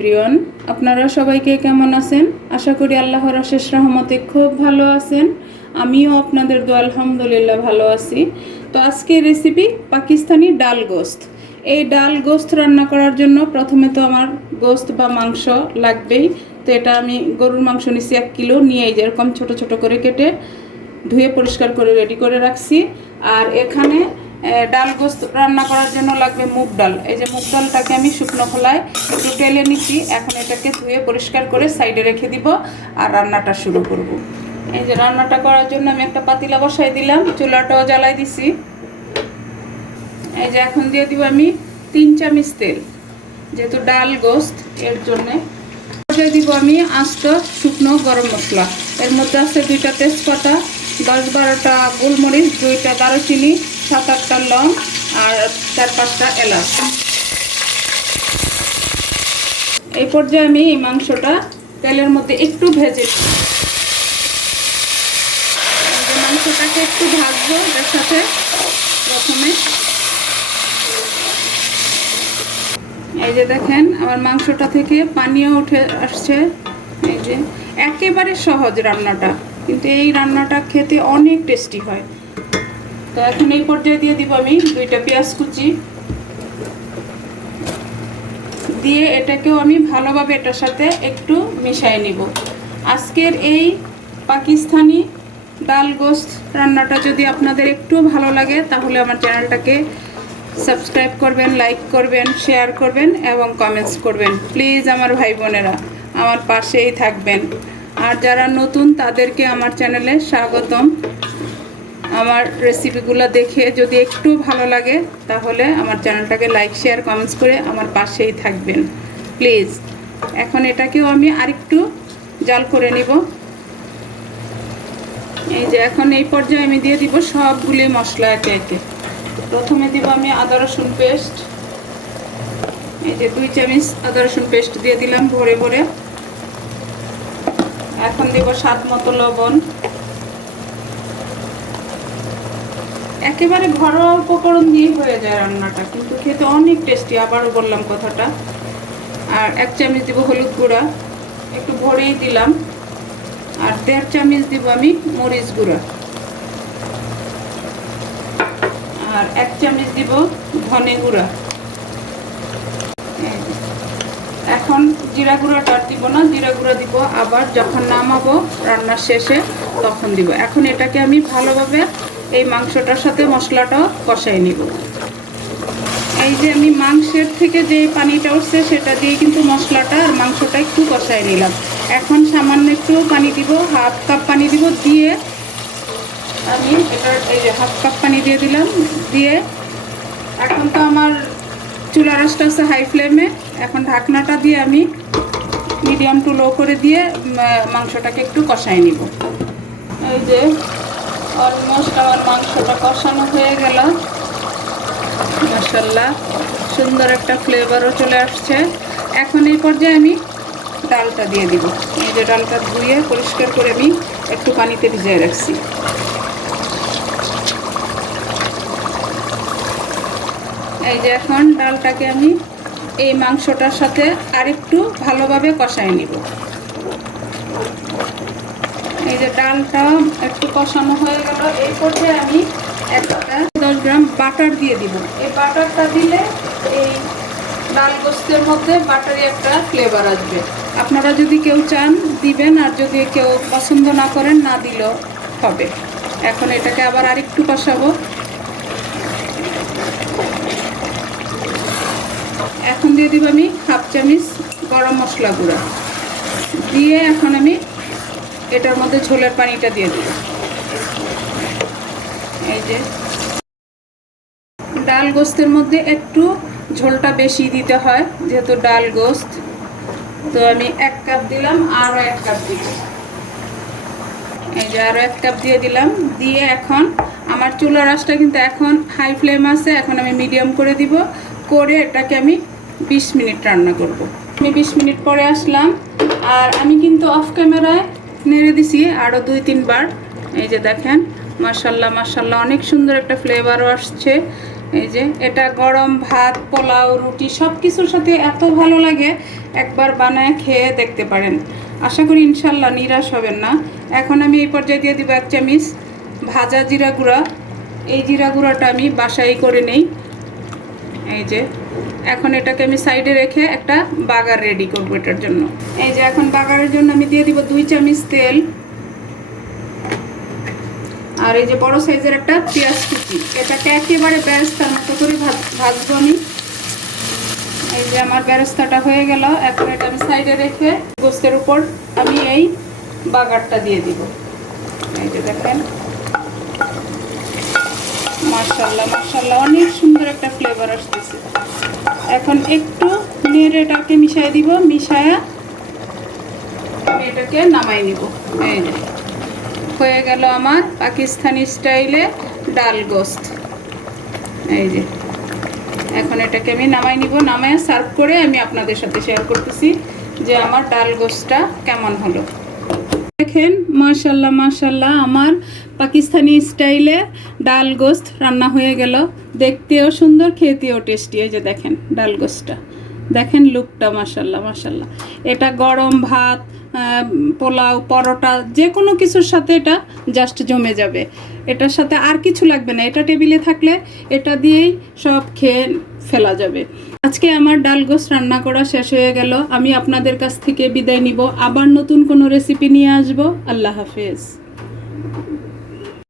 Everyone, আপনারা সবাইকে কেমন আছেন? আশা করি আল্লাহর অশেষ রহমতে খুব ভালো আছেন। আমিও আপনাদের দোয়া আলহামদুলিল্লাহ ভালো আছি। তো আজকের রেসিপি পাকিস্তানি ডাল গোস্ত। এই ডাল গোস্ত রান্না করার জন্য প্রথমে তো আমার গোস্ত বা মাংস লাগবেই। তো এটা আমি গরুর মাংস নিচ্ছি 1 কিলো, নিয়ে এই যেরকম ছোট ছোট করে কেটে ধুয়ে পরিষ্কার করে রেডি করে রাখছি। আর এখানে ডাল গোস্ত রান্না করার জন্য লাগবে মুগ ডাল। এই যে মুগ ডালটাকে আমি শুকনো খোলায় একটু টেলে নিচ্ছি। এখন এটাকে ধুয়ে পরিষ্কার করে সাইডে রেখে দিব আর রান্নাটা শুরু করব। এই যে রান্নাটা করার জন্য আমি একটা পাতিলা বসাই দিলাম, চুলাটাও জ্বালাই দিছি। এই যে এখন দিয়ে দিব আমি 3 চামচ তেল, যেহেতু ডাল গোস্ত এর জন্যে। দিব আমি আস্ত শুকনো গরম মশলা, এর মধ্যে আছে 2টা তেজপাতা, 10-12টা গোলমরিচ, 2টা দারুচিনি, 7-8টা লং আর 4-5টা এলাচ। এই পর্যায়ে আমি এই মাংসটা তেলের মধ্যে একটু ভেজে মাংসটাকে একটু ভাজবো এর সাথে। প্রথমে এই যে দেখেন আমার মাংসটা থেকে পানিও উঠে আসছে। এই যে একেবারে সহজ রান্নাটা, কিন্তু এই রান্নাটা খেতে অনেক টেস্টি হয়। তো এখন এই পর্যায়ে দিয়ে দিব আমি 2টা পেঁয়াজ কুচি, দিয়ে এটাকেও আমি ভালোভাবে এটার সাথে একটু মিশিয়ে নিব। আজকের এই পাকিস্তানি ডাল গোস্ত রান্নাটা যদি আপনাদের একটু ভালো লাগে তাহলে আমার চ্যানেলটাকে সাবস্ক্রাইব করবেন, লাইক করবেন, শেয়ার করবেন এবং কমেন্টস করবেন। প্লিজ আমার ভাই বোনেরা আমার পাশেই থাকবেন। আর যারা নতুন তাদেরকে আমার চ্যানেলে স্বাগতম। আমার রেসিপিগুলো দেখে যদি একটু ভালো লাগে তাহলে আমার চ্যানেলটাকে লাইক শেয়ার কমেন্টস করে আমার পাশেই থাকবেন প্লিজ। এখন এটাকেও আমি আরেকটু জাল করে নিব। এই যে এখন এই পর্যায়ে আমি দিয়ে দিব সবগুলি মশলা একে একে। প্রথমে দিব আমি আদা রসুন পেস্ট। এই যে 2 চামচ আদা রসুন পেস্ট দিয়ে দিলাম ভরে ভরে। এখন দিব স্বাদ মতো লবণ। একেবারে ঘরোয়া উপকরণ দিয়ে হয়ে যায় রান্নাটা, কিন্তু খেতে অনেক টেস্টি, আবারও বললাম কথাটা। আর 1 চামচ দিব হলুদ গুঁড়া, একটু ভরেই দিলাম। আর 1.5 চামচ দিব আমি মরিচ গুঁড়া। আর 1 চামচ দিব ধনে গুঁড়া। এখন জিরা গুঁড়াটা দিব না, জিরা গুঁড়া দিব আবার যখন নামাবো রান্নার শেষে তখন দিব। এখন এটাকে আমি ভালোভাবে এই মাংসটার সাথে মশলাটাও কষাই নিব। এই যে আমি মাংসের থেকে যে পানিটা উঠছে সেটা দিয়ে কিন্তু মশলাটা আর মাংসটা একটু কষাই নিলাম। এখন সামান্য একটু পানি দিব, 1/2 কাপ পানি দিব। দিয়ে আমি এটার এই যে 1/2 কাপ পানি দিয়ে দিলাম। দিয়ে এখন তো আমার চুলা রাসটা আছে হাই ফ্লেমে। এখন ঢাকনাটা দিয়ে আমি মিডিয়াম টু লো করে দিয়ে মাংসটাকে একটু কষাই নিব। এই যে অলমোস্ট আমার মাংসটা কষানো হয়ে গেল। মাশাআল্লাহ সুন্দর একটা ফ্লেভারও চলে আসছে। এখন এই পর্যায়ে আমি ডালটা দিয়ে দিব। এই যে ডালটা ধুয়ে পরিষ্কার করে আমি একটু পানিতে ভিজিয়ে রাখছি। এই যে এখন ডালটাকে আমি এই মাংসটার সাথে আরেকটু ভালোভাবে কষাই নিব। এই যে ডালটা একটু কষানো হয়ে গেল। এই পর্যায়ে আমি 10 গ্রাম বাটার দিয়ে দিব। এই বাটারটা দিলে এই ডাল গোস্তের মধ্যে বাটারি একটা ফ্লেভার আসবে। আপনারা যদি কেউ চান দিবেন, আর যদি কেউ পছন্দ না করেন না দিলেও হবে। এখন এটাকে আবার আরেকটু কষাবো। এখন দিয়ে দিব আমি 1/2 চামচ গরম মশলা গুঁড়া। দিয়ে এখন আমি এটার মধ্যে ঝোলের পানিটা দিয়ে দিব। এই যে ডাল গোস্তের মধ্যে একটু ঝোলটা বেশি দিতে হয় যেহেতু ডাল গোস্ত। তো আমি 1 কাপ দিলাম, আরও 1 কাপ দিব। এই যে আরও 1 কাপ দিয়ে দিলাম। দিয়ে এখন আমার চুলার আঁচটা কিন্তু এখন হাই ফ্লেম আছে, এখন আমি মিডিয়াম করে দিব। করে এটাকে আমি 20 মিনিট রান্না করব। আমি 20 মিনিট পরে আসলাম, আর আমি কিন্তু অফ ক্যামেরায় নেড়ে দিছি আরও 2-3 বার। এই যে দেখেন মাশাআল্লাহ মাশাআল্লাহ অনেক সুন্দর একটা ফ্লেভারও আসছে। এই যে এটা গরম ভাত, পোলাও, রুটি সব কিছুর সাথে এত ভালো লাগে, একবার বানায় খেয়ে দেখতে পারেন। আশা করি ইনশাল্লাহ নিরাশ হবেন না। এখন আমি এই পর্যায়ে দিয়ে দিব 1 চামচ ভাজা জিরা গুঁড়া। এই জিরা গুঁড়াটা আমি বাসায় করে নেই। এই যে এখন এটাকে আমি সাইডে রেখে একটা বাগার রেডি করবো এটার জন্য। এই যে এখন বাগারের জন্য আমি দিয়ে দিব 2 চামচ তেল, আর এই যে বড় সাইজের একটা পেঁয়াজ কুচি। এটাকে একেবারে বেরেস্তার মতো করে ভাজবো আমি। এই যে আমার বেরেস্তাটা হয়ে গেল। এখন এটা আমি সাইডে রেখে গোস্তের উপর আমি এই বাগারটা দিয়ে দিব। এই যে দেখেন, মাশাআল্লাহ মাশাআল্লাহ অনেক সুন্দর একটা ফ্লেভার আসতেছে। এখন একটু নেড়ে এটাকে মিশিয়ে দিব, মিশায়া আমি এটাকে নামাই নিব। এই যে হয়ে গেল আমার পাকিস্তানি স্টাইলে ডাল গোস্ত। এই যে এখন এটাকে আমি নামাই নিব, নামায় সার্ভ করে আমি আপনাদের সাথে শেয়ার করতেছি যে আমার ডাল গোস্তটা কেমন হলো। দেখেন মাশাআল্লাহ মাশাআল্লাহ আমার পাকিস্তানি স্টাইলে ডাল গোস্ত রান্না হয়ে গেল। দেখতেও সুন্দর, খেতেও টেস্টি। এই যে দেখেন ডাল গোস্তটা, দেখেন লুকটা, মাশাআল্লাহ মাশাআল্লাহ। এটা গরম ভাত, পোলাও, পরোটা যে কোনো কিছুর সাথে এটা জাস্ট জমে যাবে। এটার সাথে আর কিছু লাগবে না, এটা টেবিলে থাকলে এটা দিয়েই সব খেয়ে ফেলা যাবে। আজকে আমার ডাল গোস্ত রান্না করা শেষ হয়ে গেল। আমি আপনাদের কাছ থেকে বিদায় নিব, আবার নতুন কোনো রেসিপি নিয়ে আসবো। আল্লাহ হাফেজ।